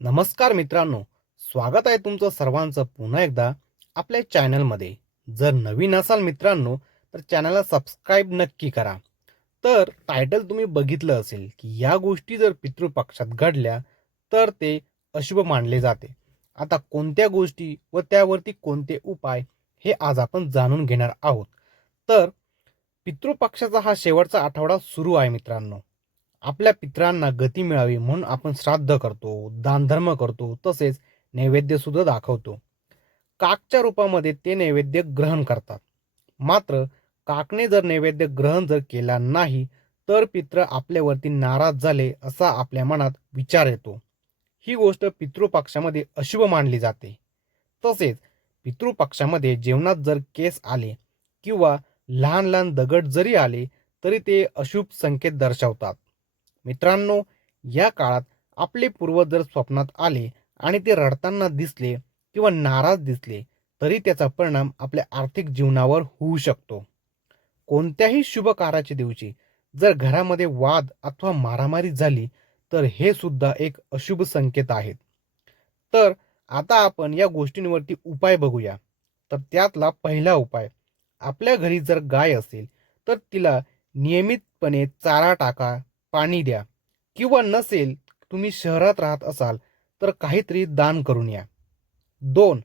नमस्कार मित्रांनो, स्वागत आहे तुमचं सर्वांचं पुन्हा एकदा आपल्या चॅनलमध्ये. जर नवीन असाल मित्रांनो, तर चॅनलला सबस्क्राईब नक्की करा. तर टायटल तुम्ही बघितलं असेल की या गोष्टी जर पितृपक्षात घडल्या तर ते अशुभ मानले जाते. आता कोणत्या गोष्टी व त्यावरती कोणते उपाय हे आज आपण जाणून घेणार आहोत. तर पितृपक्षाचा हा शेवटचा आठवडा सुरू आहे मित्रांनो. आपल्या पितरांना गती मिळावी म्हणून आपण श्राद्ध करतो, दानधर्म करतो, तसेच नैवेद्य सुद्धा दाखवतो. काकच्या रूपामध्ये ते नैवेद्य ग्रहण करतात. मात्र काकने जर नैवेद्य ग्रहण जर केला नाही तर पित्र आपल्यावरती नाराज झाले असा आपल्या मनात विचार येतो. ही गोष्ट पितृपक्षामध्ये अशुभ मानली जाते. तसेच पितृपक्षामध्ये जेवणात जर केस आले किंवा लहान लहान दगड जरी आले तरी ते अशुभ संकेत दर्शवतात. मित्रांनो, या काळात आपले पूर्वज जर स्वप्नात आले आणि ते रडताना दिसले किंवा नाराज दिसले तरी त्याचा परिणाम आपल्या आर्थिक जीवनावर होऊ शकतो. कोणत्याही शुभ कार्याच्या दिवशी जर घरामध्ये वाद अथवा मारामारी झाली तर हे सुद्धा एक अशुभ संकेत आहेत. तर आता आपण या गोष्टींवरती उपाय बघूया. तर त्यातला पहिला उपाय, आपल्या घरी जर गाय असेल तर तिला नियमितपणे चारा टाका, पाणी द्या किंवा नसेल तुम्ही शहरात राहत असाल तर काहीतरी दान करून या. 2.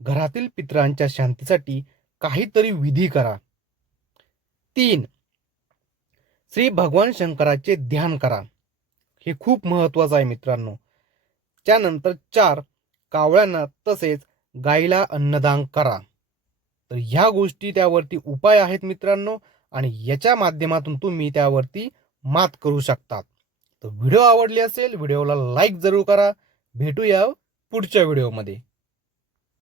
घरातील पितरांच्या शांतीसाठी काहीतरी विधी करा. 3. श्री भगवान शंकराचे ध्यान करा. हे खूप महत्वाचं आहे मित्रांनो. त्यानंतर 4. कावळ्यांना तसेच गाईला अन्नदान करा. तर ह्या गोष्टी त्यावरती उपाय आहेत मित्रांनो, आणि याच्या माध्यमातून तुम्ही त्यावरती मात करू शकतात. तर व्हिडिओ आवडली असेल व्हिडिओला लाईक जरूर करा. भेटूया पुढच्या व्हिडिओमध्ये.